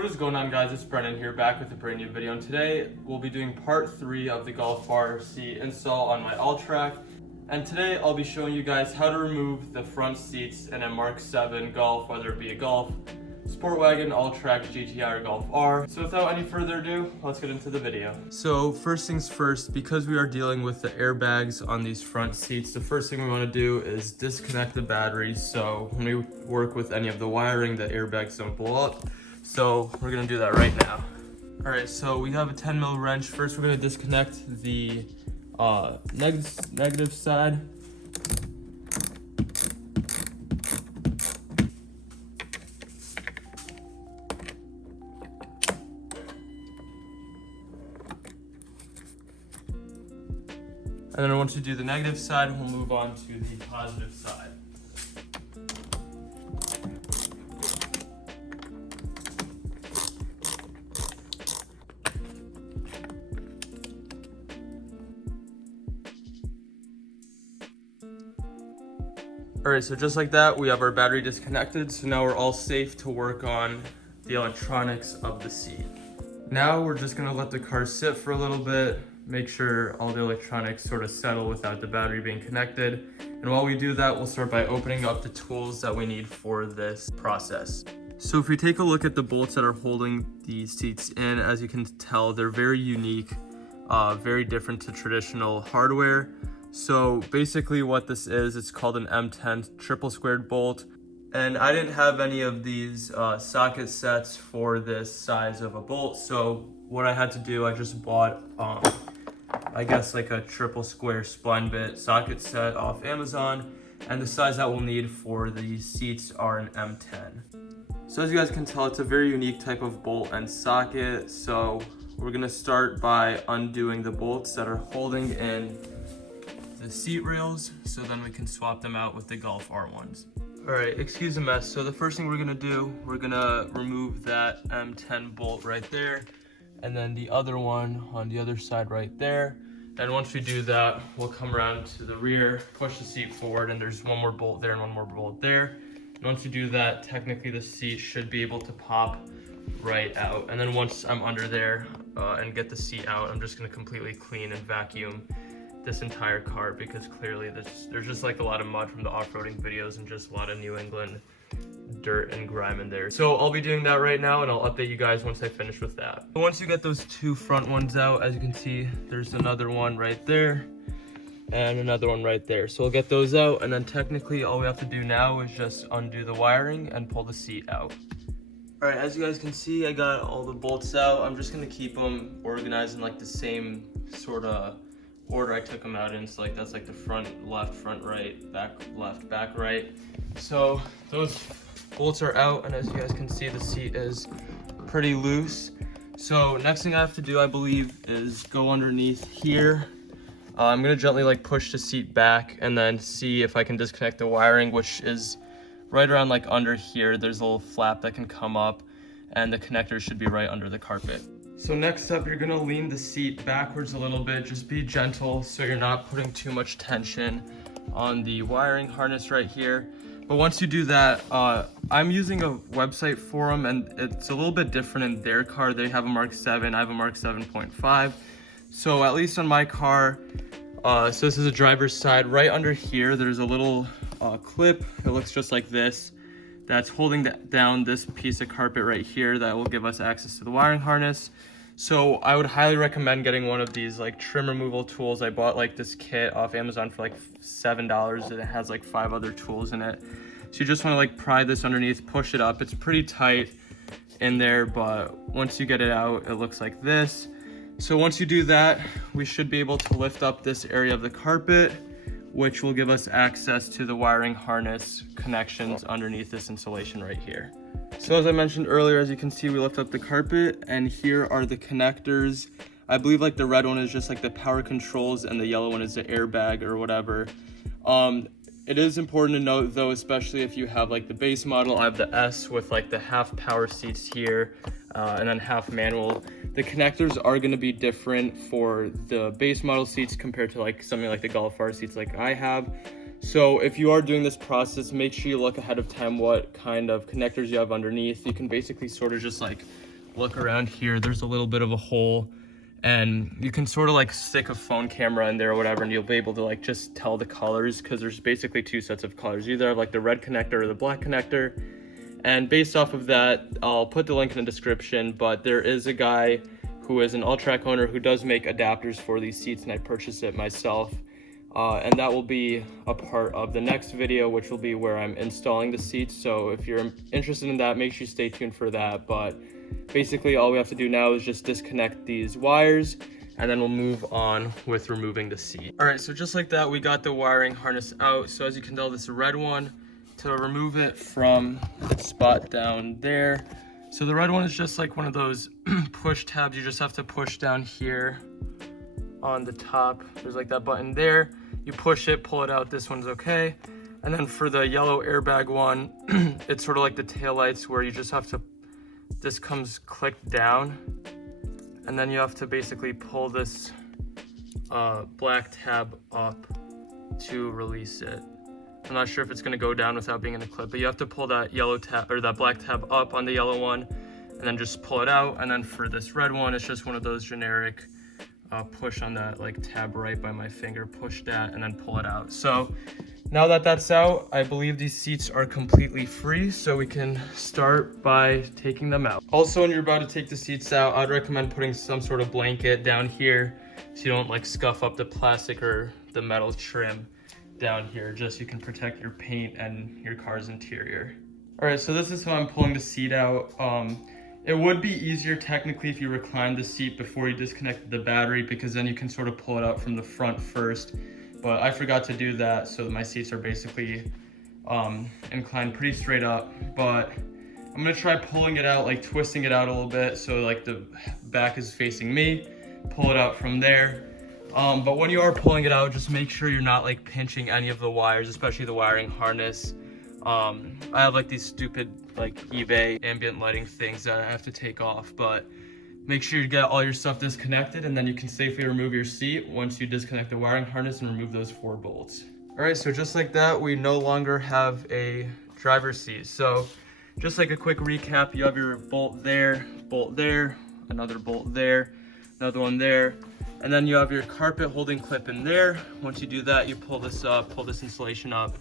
What is going on, guys? It's Brennan here, back with a brand new video, and today we'll be doing part 3 of the Golf bar seat install on my Alltrack. And today I'll be showing you guys how to remove the front seats in a MK7 Golf, whether it be a Golf, Sportwagen, Alltrack, GTI, or Golf R. So without any further ado, let's get into the video. So first things first, because we are dealing with the airbags on these front seats, the first thing we want to do is disconnect the batteries so when we work with any of the wiring, the airbags don't blow up. So we're gonna do that right now. All right, so we have a 10mm wrench. First, we're gonna disconnect the negative side. And then once you do the negative side, we'll move on to the positive side. All right, so just like that, we have our battery disconnected. So now we're all safe to work on the electronics of the seat. Now we're just gonna let the car sit for a little bit, make sure all the electronics sort of settle without the battery being connected. And while we do that, we'll start by opening up the tools that we need for this process. So if we take a look at the bolts that are holding the seats in, as you can tell, they're very unique, very different to traditional hardware. So basically what this is, it's called an M10 triple squared bolt. And I didn't have any of these socket sets for this size of a bolt. So what I had to do, I just bought, I guess like a triple square spline bit socket set off Amazon. And the size that we'll need for these seats are an M10. So as you guys can tell, it's a very unique type of bolt and socket. So we're gonna start by undoing the bolts that are holding in the seat rails, so then we can swap them out with the Golf R ones. All right, excuse the mess. So the first thing we're gonna do, we're gonna remove that M10 bolt right there, and then the other one on the other side right there. And once we do that, we'll come around to the rear, push the seat forward, and there's one more bolt there and one more bolt there. And once you do that, technically the seat should be able to pop right out. And then once I'm under there and get the seat out, I'm just gonna completely clean and vacuum this entire car, because clearly there's just like a lot of mud from the off-roading videos and just a lot of New England dirt and grime in there. So I'll be doing that right now, and I'll update you guys once I finish with that. So once you get those two front ones out, as you can see, there's another one right there and another one right there. So we'll get those out, and then technically all we have to do now is just undo the wiring and pull the seat out. All right, as you guys can see, I got all the bolts out. I'm just gonna keep them organized in like the same sort of order I took them out in. So like that's like the front left, front right, back left, back right. So those bolts are out, and as you guys can see, the seat is pretty loose. So next thing I have to do, I believe, is go underneath here. I'm gonna gently like push the seat back and then see if I can disconnect the wiring, which is right around like under here. There's a little flap that can come up, and the connector should be right under the carpet. So next up, you're gonna lean the seat backwards a little bit. Just be gentle so you're not putting too much tension on the wiring harness right here. But once you do that, I'm using a website for them, and it's a little bit different in their car. They have a MK7, I have a MK7.5. So at least on my car, so this is a driver's side. Right under here, there's a little clip. It looks just like this. That's holding down this piece of carpet right here that will give us access to the wiring harness. So I would highly recommend getting one of these like trim removal tools. I bought like this kit off Amazon for like $7, and it has like 5 other tools in it. So you just want to like pry this underneath, push it up. It's pretty tight in there, but once you get it out, it looks like this. So once you do that, we should be able to lift up this area of the carpet, which will give us access to the wiring harness connections underneath this insulation right here. So as I mentioned earlier, as you can see, we lift up the carpet, and here are the connectors. I believe like the red one is just like the power controls, and the yellow one is the airbag or whatever. It is important to note though, especially if you have like the base model, I have the S with like the half power seats here and then half manual. The connectors are going to be different for the base model seats compared to like something like the Golf R seats like I have. So if you are doing this process, make sure you look ahead of time what kind of connectors you have underneath. You can basically sort of just like look around here, there's a little bit of a hole, and you can sort of like stick a phone camera in there or whatever, and you'll be able to like just tell the colors, because there's basically two sets of colors. You either have like the red connector or the black connector. And based off of that, I'll put the link in the description, but there is a guy who is an Alltrack owner who does make adapters for these seats, and I purchased it myself. And that will be a part of the next video, which will be where I'm installing the seats. So if you're interested in that, make sure you stay tuned for that. But basically all we have to do now is just disconnect these wires, and then we'll move on with removing the seat. All right, so just like that, we got the wiring harness out. So as you can tell, this red one, to remove it from the spot down there. So the red one is just like one of those push tabs. You just have to push down here on the top. There's like that button there. You push it, pull it out. This one's okay. And then for the yellow airbag one, it's sort of like the taillights, where you just have to, this comes clicked down, and then you have to basically pull this black tab up to release it. I'm not sure if it's going to go down without being in the clip, but you have to pull that yellow tab or that black tab up on the yellow one, and then just pull it out. And then for this red one, it's just one of those generic push on that like tab right by my finger, push that, and then pull it out. So now that that's out, I believe these seats are completely free, so we can start by taking them out. Also, when you're about to take the seats out, I'd recommend putting some sort of blanket down here so you don't like scuff up the plastic or the metal trim down here, just so you can protect your paint and your car's interior. All right, so this is how I'm pulling the seat out. It would be easier technically if you recline the seat before you disconnect the battery, because then you can sort of pull it out from the front first. But I forgot to do that, so my seats are basically inclined pretty straight up. But I'm gonna try pulling it out, like twisting it out a little bit, so like the back is facing me, pull it out from there. But when you are pulling it out, just make sure you're not like pinching any of the wires, especially the wiring harness. I have like these stupid like eBay ambient lighting things that I have to take off, but make sure you get all your stuff disconnected, and then you can safely remove your seat once you disconnect the wiring harness and remove those 4 bolts. All right, so just like that, we no longer have a driver's seat. So just like a quick recap, you have your bolt there, another bolt there, another one there, and then you have your carpet holding clip in there. Once you do that, you pull this up, pull this insulation up,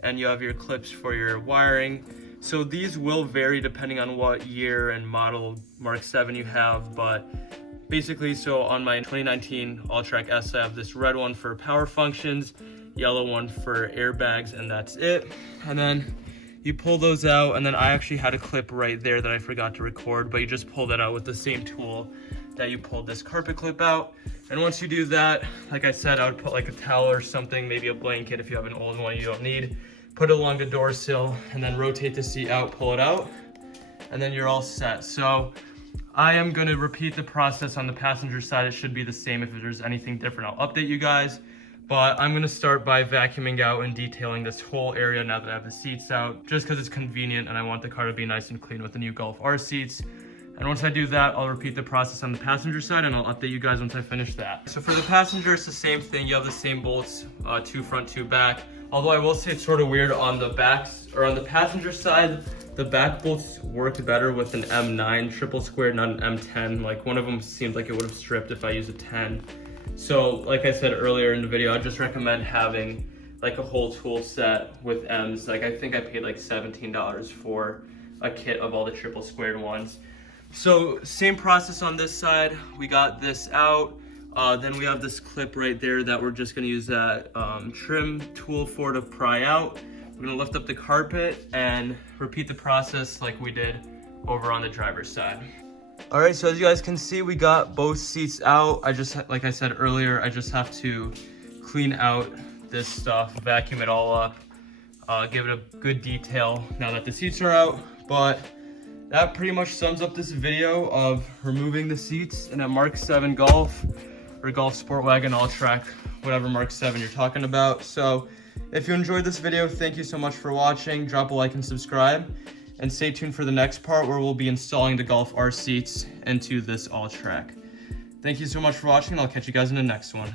and you have your clips for your wiring. So these will vary depending on what year and model Mark 7 you have, but basically, so on my 2019 Alltrack S, I have this red one for power functions, yellow one for airbags, and that's it. And then you pull those out, and then I actually had a clip right there that I forgot to record, but you just pull that out with the same tool that you pulled this carpet clip out. And once you do that, like I said, I would put like a towel or something, maybe a blanket if you have an old one you don't need, put it along the door sill, and then rotate the seat out, pull it out, and then you're all set. So I am going to repeat the process on the passenger side. It should be the same. If there's anything different, I'll update you guys. But I'm going to start by vacuuming out and detailing this whole area now that I have the seats out, just because it's convenient and I want the car to be nice and clean with the new Golf R seats. And once I do that, I'll repeat the process on the passenger side, and I'll update you guys once I finish that. So for the passenger, it's the same thing. You have the same bolts, 2 front, 2 back. Although I will say it's sort of weird on the backs, or on the passenger side, the back bolts worked better with an M9 triple squared, not an M10. Like one of them seemed like it would have stripped if I used a 10. So like I said earlier in the video, I just recommend having like a whole tool set with M's. Like I think I paid like $17 for a kit of all the triple squared ones. So same process on this side. We got this out. Then we have this clip right there that we're just gonna use that trim tool for to pry out. We're gonna lift up the carpet and repeat the process like we did over on the driver's side. All right, so as you guys can see, we got both seats out. Like I said earlier, I just have to clean out this stuff, vacuum it all up, give it a good detail now that the seats are out. But that pretty much sums up this video of removing the seats in a Mark 7 Golf or Golf Sportwagen, Alltrack, whatever Mark 7 you're talking about. So if you enjoyed this video, thank you so much for watching. Drop a like and subscribe, and stay tuned for the next part where we'll be installing the Golf R seats into this Alltrack. Thank you so much for watching. I'll catch you guys in the next one.